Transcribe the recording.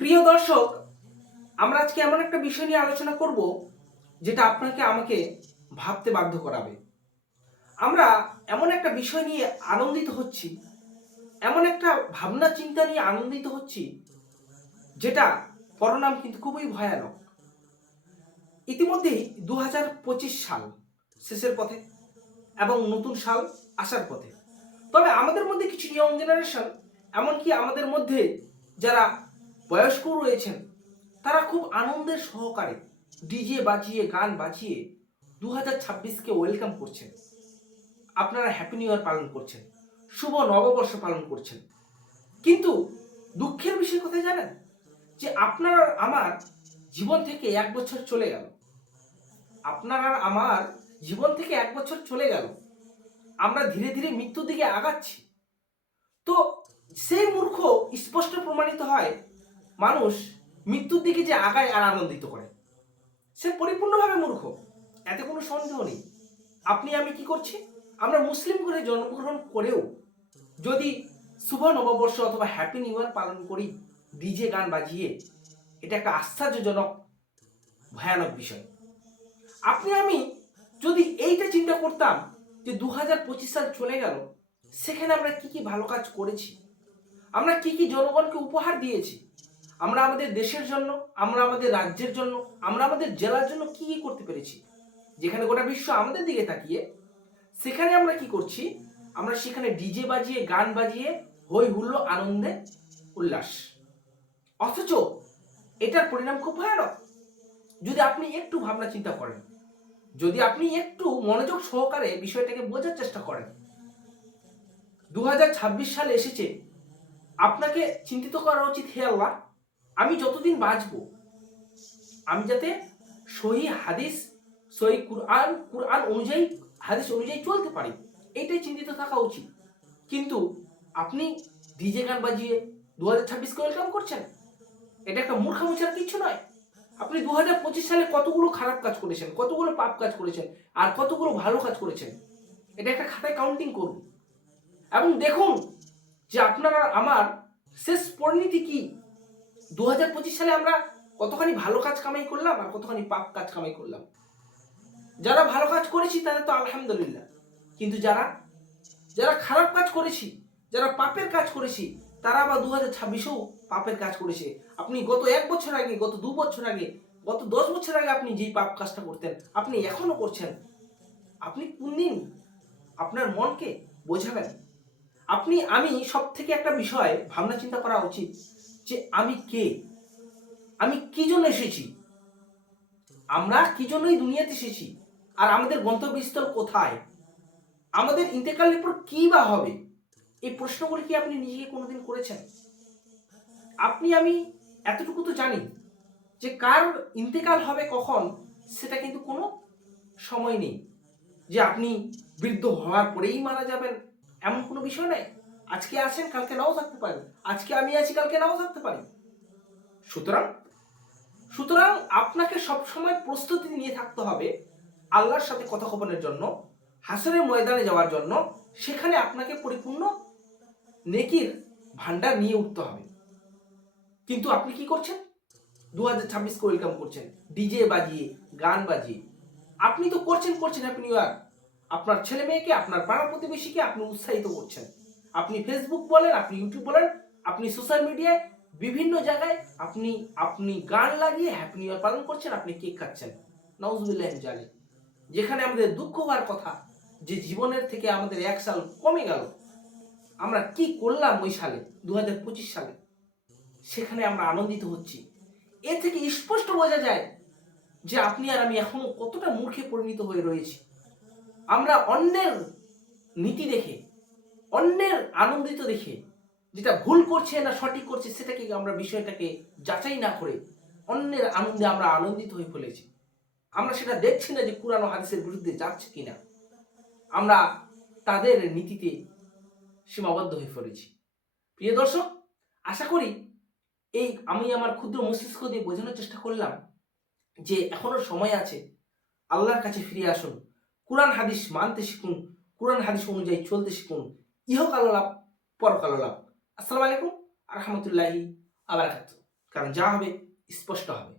প্রিয় দর্শক, আমরা আজকে এমন একটা বিষয় নিয়ে আলোচনা করব যেটা আপনাকে আমাকে ভাবতে বাধ্য করাবে। আমরা এমন একটা বিষয় নিয়ে আনন্দিত হচ্ছি, এমন একটা ভাবনা চিন্তা নিয়ে আনন্দিত হচ্ছি যেটা পরিণাম কিন্তু খুবই ভয়ানক। ইতিমধ্যেই 2025 সাল শেষের পথে এবং নতুন সাল আসার পথে। তবে আমাদের মধ্যে কিছু ইয়ং জেনারেশন, এমনকি আমাদের মধ্যে যারা বয়স্ক রয়েছেন, তারা খুব আনন্দের সহকারে ডিজে বাজিয়ে গান বাজিয়ে 2026কে ওয়েলকাম করছেন। আপনারা হ্যাপি নিউ ইয়ার পালন করছেন, শুভ নববর্ষ পালন করছেন। কিন্তু দুঃখের বিষয় কোথায় জানেন? যে আপনার আর আমার জীবন থেকে 1 বছর চলে গেল। আপনার আর আমার জীবন থেকে 1 বছর চলে গেল। আমরা ধীরে ধীরে মৃত্যুর দিকে আগাচ্ছি। তো সেই মূর্খ স্পষ্ট প্রমাণিত হয়, মানুষ মৃত্যুর দিকে যে আগায় আর আনন্দিত করে, সে পরিপূর্ণভাবে মূর্খ, এতে কোনো সন্দেহ নেই। আপনি আমি কি করছি? আমরা মুসলিম করে জন্মগ্রহণ করেও যদি শুভ নববর্ষ অথবা হ্যাপি নিউ ইয়ার পালন করি ডিজে গান বাজিয়ে, এটা একটা আশ্চর্যজনক ভয়ানক বিষয়। আপনি আমি যদি এইটা চিন্তা করতাম যে 2025 সাল চলে গেল, সেখানে আমরা কি কি ভালো কাজ করেছি, আমরা কি কি জনগণকে উপহার দিয়েছি, আমরা আমাদের দেশের জন্য, আমরা আমাদের রাজ্যের জন্য, আমরা আমাদের জেলার জন্য কি কি করতে পেরেছি, যেখানে গোটা বিশ্ব আমাদের দিকে তাকিয়ে, সেখানে আমরা কি করছি? আমরা সেখানে ডিজে বাজিয়ে গান বাজিয়ে হই হুল্লো আনন্দে উল্লাস। অথচ এটার পরিণাম খুব ভয়ানক। যদি আপনি একটু ভাবনা চিন্তা করেন, যদি আপনি একটু মনোযোগ সহকারে বিষয়টাকে বোঝার চেষ্টা করেন, 2026 সালে এসেছে, আপনাকে চিন্তিত করা উচিত, হে আল্লাহ, আমি যতদিন বাঁচব, আমি যাতে সহি হাদিস, সহি কুরআন, কুরআন অনুযায়ী, হাদিস অনুযায়ী চলতে পারি, এইটাই চিন্তিত থাকা উচিত। কিন্তু আপনি ডিজে গান বাজিয়ে 2026কে ওয়েলকাম করছেন, এটা একটা মূর্খামি ছাড়া কিছু নয়। আপনি 2025 সালে কতগুলো খারাপ কাজ করেছেন, কতগুলো পাপ কাজ করেছেন, আর কতগুলো ভালো কাজ করেছেন, এটা একটা খাতায় কাউন্টিং করুন এবং দেখুন যে আপনার আর আমার শেষ পরিণতি কি। 2025 সালে আমরা কতখানি ভালো কাজ কামাই করলাম আর কতখানি পাপ কাজ কামাই করলাম। যারা ভালো কাজ করেছি তাদের তো আলহামদুলিল্লাহ, কিন্তু যারা যারা খারাপ কাজ করেছি, যারা পাপের কাজ করেছি, তারা আবার 2026-এও পাপের কাজ করেছে। আপনি গত 1 বছর আগে, গত 2 বছর আগে, গত 10 বছর আগে আপনি যেই পাপ কাজটা করতেন, আপনি এখনো করছেন। আপনি কোন দিন আপনার মনকে বোঝাবেন? আপনি আমি সব থেকে একটা বিষয় ভাবনা চিন্তা করা উচিত যে আমি কে, আমি কি জন্য এসেছি, আমরা কি জন্যই দুনিয়াতে এসেছি, আর আমাদের গন্তব্যস্থল কোথায়, আমাদের ইন্তেকালের পর কি বা হবে। এই প্রশ্নগুলি কি আপনি নিজেকে কোনোদিন করেছেন? আপনি আমি এতটুকু তো জানি যে কার ইন্তেকাল হবে কখন, সেটা কিন্তু কোনো সময় নেই। যে আপনি বৃদ্ধ হওয়ার পরেই মারা যাবেন, এমন কোনো বিষয় নাই। আজকে আছেন, কালকে নাও থাকতে পারেন। আজকে আমি আছি, কালকে নাও থাকতে পারি। সুতরাং সুতরাং আপনাকে সবসময় প্রস্তুতি নিয়ে থাকতে হবে আল্লাহর সাথে কথোপকথনের জন্য, হাসরের ময়দানে যাওয়ার জন্য। সেখানে আপনাকে পরিপূর্ণ নেকির ভান্ডার নিয়ে উঠতে হবে। কিন্তু আপনি কি করছেন? 2026কে ওয়েলকাম করছেন ডিজে বাজিয়ে, গান বাজিয়ে। আপনি তো করছেন হ্যাপি নিউ ইয়ার। আপনার ছেলে মেয়েকে, আপনার পাড়া প্রতিবেশীকে আপনি উৎসাহিত করছেন। আপনি ফেসবুক বলেন, আপনি ইউটিউব বলেন, আপনি সোশ্যাল মিডিয়ায় বিভিন্ন জায়গায় আপনি আপনি গান লাগিয়ে হ্যাপি নিউ ইয়ার পালন করছেন, আপনি কেক খাচ্ছেন। নাউজুবিল্লাহ জালি। যেখানে আমাদের দুঃখ হওয়ার কথা যে জীবনের থেকে আমাদের 1 সাল কমে গেল। আমরা কি করলাম ওই সালে, 2025 সালে, সেখানে আমরা আনন্দিত হচ্ছি। এ থেকে স্পষ্ট বোঝা যায় যে আপনি আর আমি এখনো কতটা মূর্খে পরিণত হয়ে রয়েছি। আমরা অন্যের নীতি দেখে, অন্যের আনন্দিত দেখে, যেটা ভুল করছে না সঠিক করছে সেটাকে আমরা বিষয়টাকে যাচাই না করে অন্যের আনন্দে আমরা আনন্দিত হয়ে ফেলেছি। আমরা সেটা দেখছি না যে কুরআন ও হাদিসের বিরুদ্ধে যাচ্ছে কিনা। আমরা তাদের নীতিতে সীমাবদ্ধ হয়ে পড়েছি। প্রিয় দর্শক, আশা করি এই আমি আমার ক্ষুদ্র মস্তিষ্ক দিয়ে বোঝানোর চেষ্টা করলাম যে এখনো সময় আছে। আল্লাহর কাছে ফিরে আসুন, কুরআন হাদিস মানতে শিখুন, কুরআন হাদিস অনুযায়ী চলতে শিখুন। ইহকাল লাভ, পরকাল লাভ। আসসালামু আলাইকুম আ রহমতুল্লাহি আ বারাকাতুহু। কারণ যা হবে স্পষ্ট হবে।